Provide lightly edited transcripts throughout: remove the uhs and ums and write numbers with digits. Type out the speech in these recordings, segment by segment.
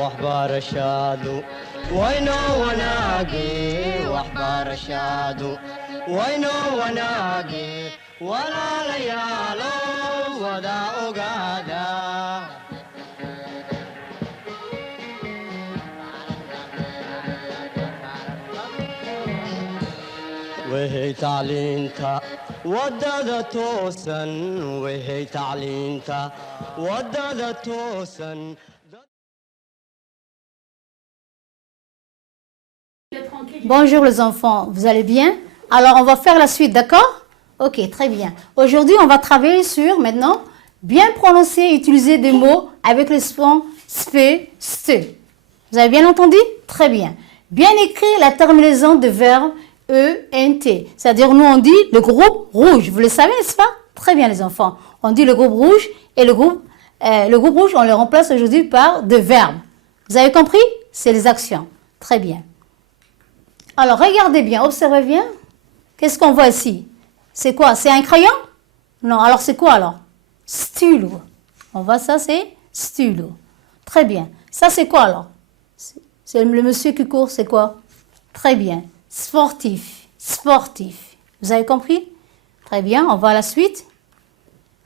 waxbarashadu waynoo wanaage waxbarashadu waynoo wanaage walaalayaalo wada ogaada وهي تعلينتا ودادا توسن وهي تعلينتا ودادا توسن. Bonjour les enfants, vous allez bien? Alors on va faire la suite, d'accord? Ok, très bien. Aujourd'hui on va travailler sur maintenant bien prononcer et utiliser des mots avec le son spé, ste. Vous avez bien entendu? Très bien. Bien écrire la terminaison de verbe E-N-T. C'est-à-dire, nous, on dit le groupe rouge. Vous le savez, n'est-ce pas? Très bien, les enfants. On dit le groupe rouge et le groupe rouge, on le remplace aujourd'hui par de verbes. Vous avez compris? C'est les actions. Très bien. Alors, regardez bien, observez bien. Qu'est-ce qu'on voit ici? C'est quoi? C'est un crayon? Non, alors c'est quoi alors? Stylo. On voit ça, c'est stylo. Très bien. Ça, c'est quoi alors? C'est le monsieur qui court, c'est quoi? Très bien. Sportif, sportif. Vous avez compris? Très bien, on va à la suite.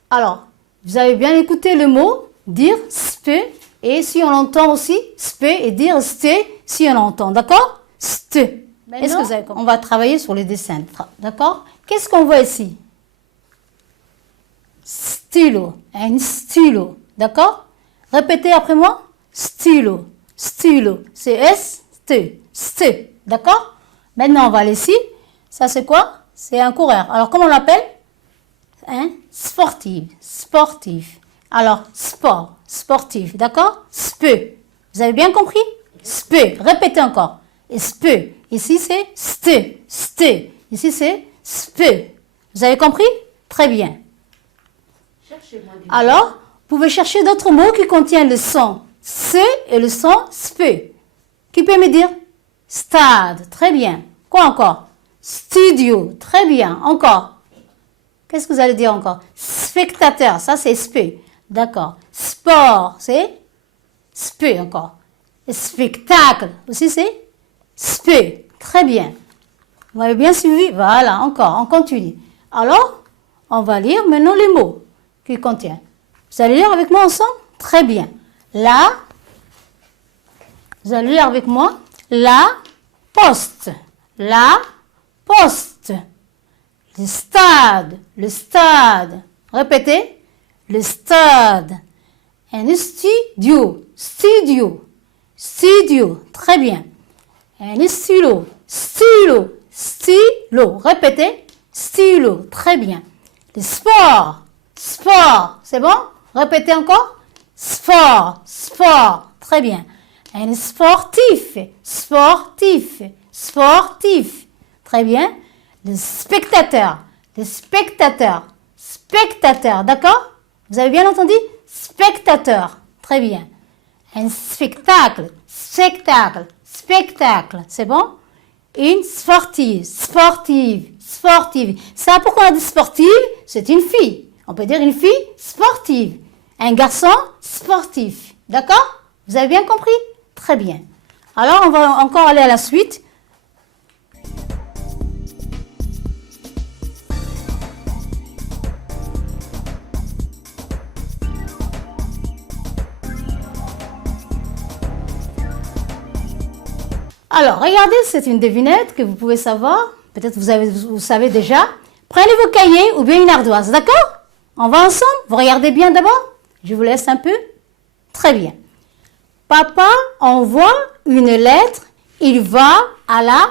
Alors, vous avez bien écouté le mot, dire spé, et si on entend aussi spé et dire sté, si on entend, d'accord? Sté. Est-ce que vous avez compris? On va travailler sur les dessins, d'accord? Qu'est-ce qu'on voit ici? Stylo, un stylo, d'accord? Répétez après moi. Stylo, stylo, c'est S-T, sté, d'accord? Maintenant, on va aller ici. Ça, c'est quoi? C'est un coureur. Alors, comment on l'appelle? Sportif. Sportif. Alors, sport. Sportif. D'accord? Spé. Vous avez bien compris? Spé. Répétez encore. Et spé. Ici, c'est sté. Sté. Ici, c'est spé. Vous avez compris? Très bien. Alors, vous pouvez chercher d'autres mots qui contiennent le son C et le son spé. Qui peut me dire? Stade, très bien. Quoi encore? Studio, très bien. Encore. Qu'est-ce que vous allez dire encore? Spectateur, ça c'est spé. D'accord. Sport, c'est spé encore. Et spectacle, aussi c'est spé. Très bien. Vous avez bien suivi? Voilà, encore, on continue. Alors, on va lire maintenant les mots qui contiennent. Vous allez lire avec moi ensemble? Très bien. Là, vous allez lire avec moi. La poste, la poste, le stade, le stade. Répétez, le stade. Un studio, studio, studio. Très bien. Un stylo, stylo, stylo. Répétez, stylo. Très bien. Le sport, sport. C'est bon? Répétez encore. Sport, sport. Très bien. Un sportif, sportif, sportif. Très bien. Le spectateur, spectateur. D'accord? Vous avez bien entendu? Spectateur. Très bien. Un spectacle, spectacle, spectacle. C'est bon? Une sportive, sportive, sportive. Ça, pourquoi on a dit sportive? C'est une fille. On peut dire une fille sportive. Un garçon sportif. D'accord? Vous avez bien compris? Très bien. Alors, on va encore aller à la suite. Alors, regardez, c'est une devinette que vous pouvez savoir. Peut-être vous savez déjà. Prenez vos cahiers ou bien une ardoise, d'accord? On va ensemble? Vous regardez bien d'abord? Je vous laisse un peu. Très bien. Papa envoie une lettre, il va à la...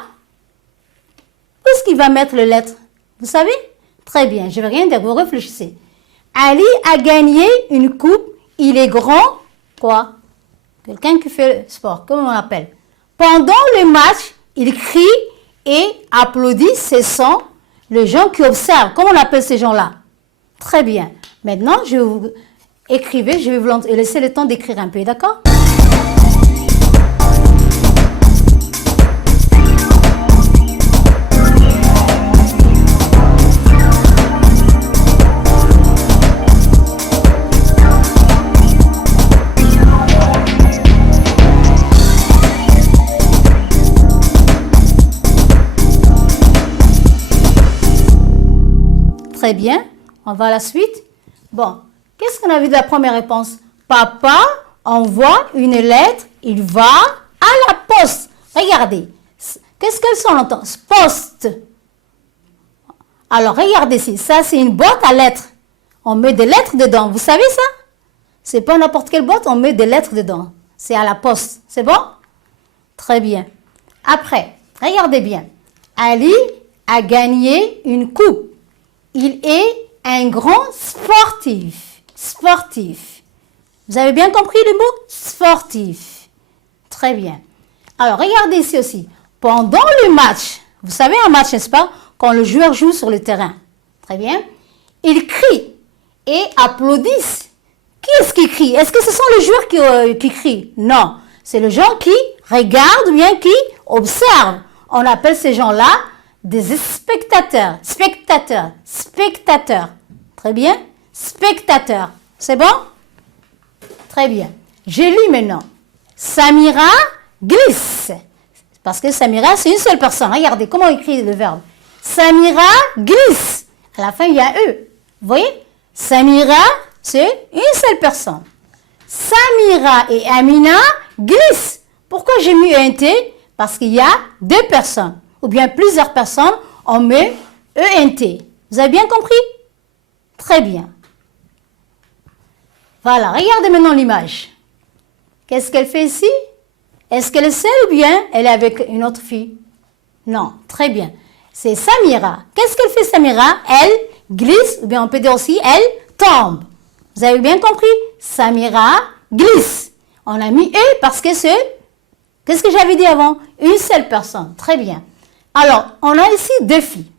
Où est-ce qu'il va mettre la lettre? Vous savez? Très bien, je ne vais rien dire, vous réfléchissez. Ali a gagné une coupe, il est grand, quoi? Quelqu'un qui fait le sport, comment on l'appelle? Pendant le match, il crie et applaudit, ce sont les gens qui observent. Comment on appelle ces gens-là? Très bien. Maintenant, je vais vous écrire, je vais vous laisser le temps d'écrire un peu, d'accord? Très bien. On va à la suite. Bon, qu'est-ce qu'on a vu de la première réponse? Papa envoie une lettre, il va à la poste. Regardez. Qu'est-ce qu'elles sont longtemps? Poste. Alors, regardez ici. Ça, c'est une boîte à lettres. On met des lettres dedans. Vous savez ça? C'est pas n'importe quelle boîte, on met des lettres dedans. C'est à la poste. C'est bon? Très bien. Après, regardez bien. Ali a gagné une coupe. Il est un grand sportif. Sportif. Vous avez bien compris le mot? Sportif. Très bien. Alors, regardez ici aussi. Pendant le match, vous savez un match, n'est-ce pas? Quand le joueur joue sur le terrain. Très bien. Il crie et applaudissent. Qui est-ce qui crie? Est-ce que ce sont les joueurs qui crient? Non. C'est les gens qui regardent ou bien qui observent. On appelle ces gens-là des spectateurs. Spectateurs. Spectateurs. Très bien. Spectateurs. C'est bon? Très bien. Je lis maintenant. Samira glisse. Parce que Samira, c'est une seule personne. Regardez comment on écrit le verbe. Samira glisse. À la fin, il y a un E. Vous voyez? Samira, c'est une seule personne. Samira et Amina glissent. Pourquoi j'ai mis un T? Parce qu'il y a deux personnes. Ou bien plusieurs personnes, on met ENT. Vous avez bien compris? Très bien. Voilà, regardez maintenant l'image. Qu'est-ce qu'elle fait ici? Est-ce qu'elle est seule ou bien elle est avec une autre fille? Non, très bien. C'est Samira. Qu'est-ce qu'elle fait Samira? Elle glisse, ou bien on peut dire aussi elle tombe. Vous avez bien compris? Samira glisse. On a mis E parce que c'est... Qu'est-ce que j'avais dit avant? Une seule personne. Très bien. Alors, on a ici deux filles.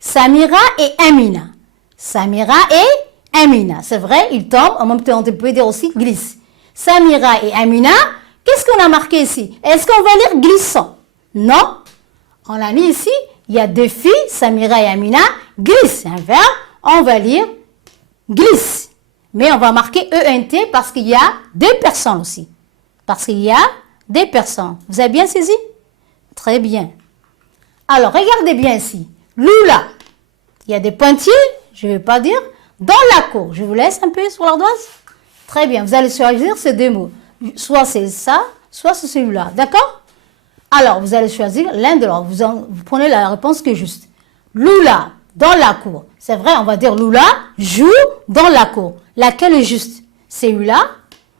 Samira et Amina. Samira et Amina. C'est vrai, ils tombent. En même temps, on peut dire aussi glisse. Samira et Amina. Qu'est-ce qu'on a marqué ici? Est-ce qu'on va lire glissant? Non. On a mis ici, il y a deux filles, Samira et Amina, glissent. C'est un verbe, on va lire glisse. Mais on va marquer ENT parce qu'il y a deux personnes aussi. Parce qu'il y a des personnes. Vous avez bien saisi? Très bien. Alors, regardez bien ici. Lula. Il y a des pointillés, je ne vais pas dire, dans la cour. Je vous laisse un peu sur l'ardoise. Très bien, vous allez choisir ces deux mots. Soit c'est ça, soit c'est celui-là. D'accord? Alors, vous allez choisir l'un de l'autre. Vous prenez la réponse qui est juste. Lula, dans la cour. C'est vrai, on va dire Lula joue dans la cour. Laquelle est juste? Celui-là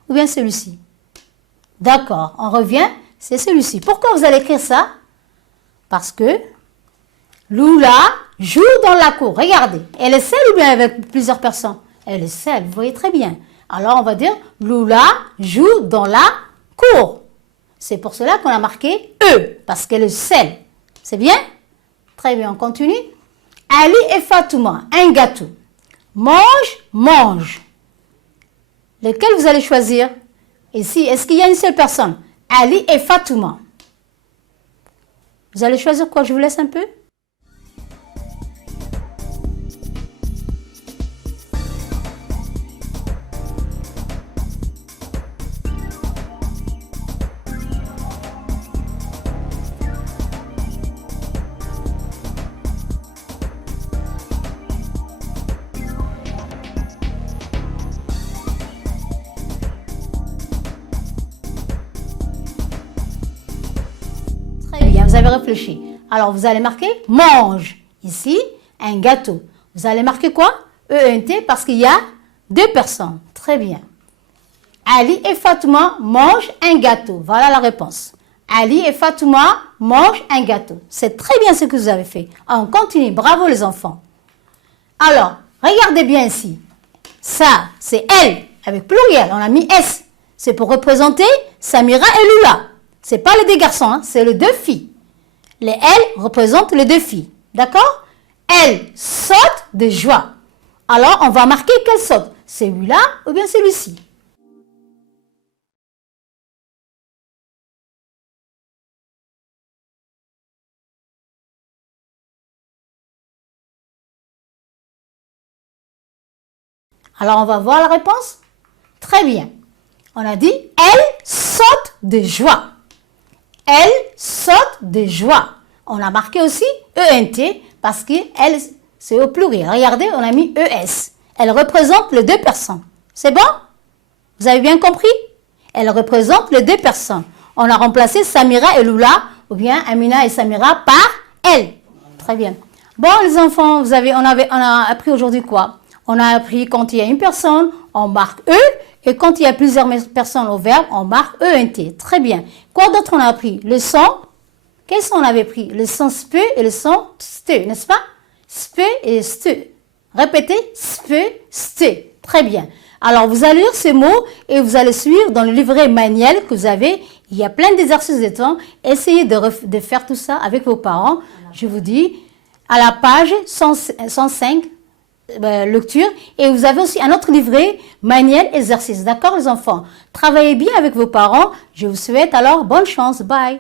ou bien celui-ci? D'accord, on revient, c'est celui-ci. Pourquoi vous allez écrire ça? Parce que Lula joue dans la cour. Regardez, elle est seule ou bien avec plusieurs personnes? Elle est seule, vous voyez très bien. Alors, on va dire Lula joue dans la cour. C'est pour cela qu'on a marqué E, parce qu'elle est seule. C'est bien? Très bien, on continue. Ali et Fatouma, un gâteau. Mange, mange. Lequel vous allez choisir? Ici, est-ce qu'il y a une seule personne? Ali et Fatouma. Vous allez choisir quoi? Je vous laisse un peu. Vous avez réfléchi. Alors, vous allez marquer mange. Ici, un gâteau. Vous allez marquer quoi? ENT parce qu'il y a deux personnes. Très bien. Ali et Fatouma mangent un gâteau. Voilà la réponse. Ali et Fatouma mangent un gâteau. C'est très bien ce que vous avez fait. On continue. Bravo les enfants. Alors, regardez bien ici. Ça, c'est elle avec pluriel. On a mis S. C'est pour représenter Samira et Lula. Ce n'est pas les deux garçons, hein, c'est les deux filles. Les L représentent les deux filles. D'accord? Elle saute de joie. Alors, on va marquer qu'elle saute. Celui-là ou bien celui-ci. Alors, on va voir la réponse. Très bien. On a dit, elle saute de joie. Elle saute de joie. On a marqué aussi ENT parce qu'elle c'est au pluriel. Regardez, on a mis ES. Elle représente les deux personnes. C'est bon? Vous avez bien compris? Elle représente les deux personnes. On a remplacé Samira et Lula, ou bien Amina et Samira par elle. Très bien. Bon, les enfants, on a appris aujourd'hui quoi? On a appris quand il y a une personne, on marque E, et quand il y a plusieurs personnes au verbe, on marque ENT. Très bien. Quoi d'autre on a appris? Le son. Quel son on avait pris? Le son SPE et le son STE, n'est-ce pas? SPE et STE. Répétez, SPE, STE. Très bien. Alors, vous allez lire ces mots et vous allez suivre dans le livret manuel que vous avez. Il y a plein d'exercices de temps. Essayez de faire tout ça avec vos parents. Je vous dis, à la page 105, lecture. Et vous avez aussi un autre livret manuel exercice. D'accord, les enfants? Travaillez bien avec vos parents. Je vous souhaite alors bonne chance. Bye.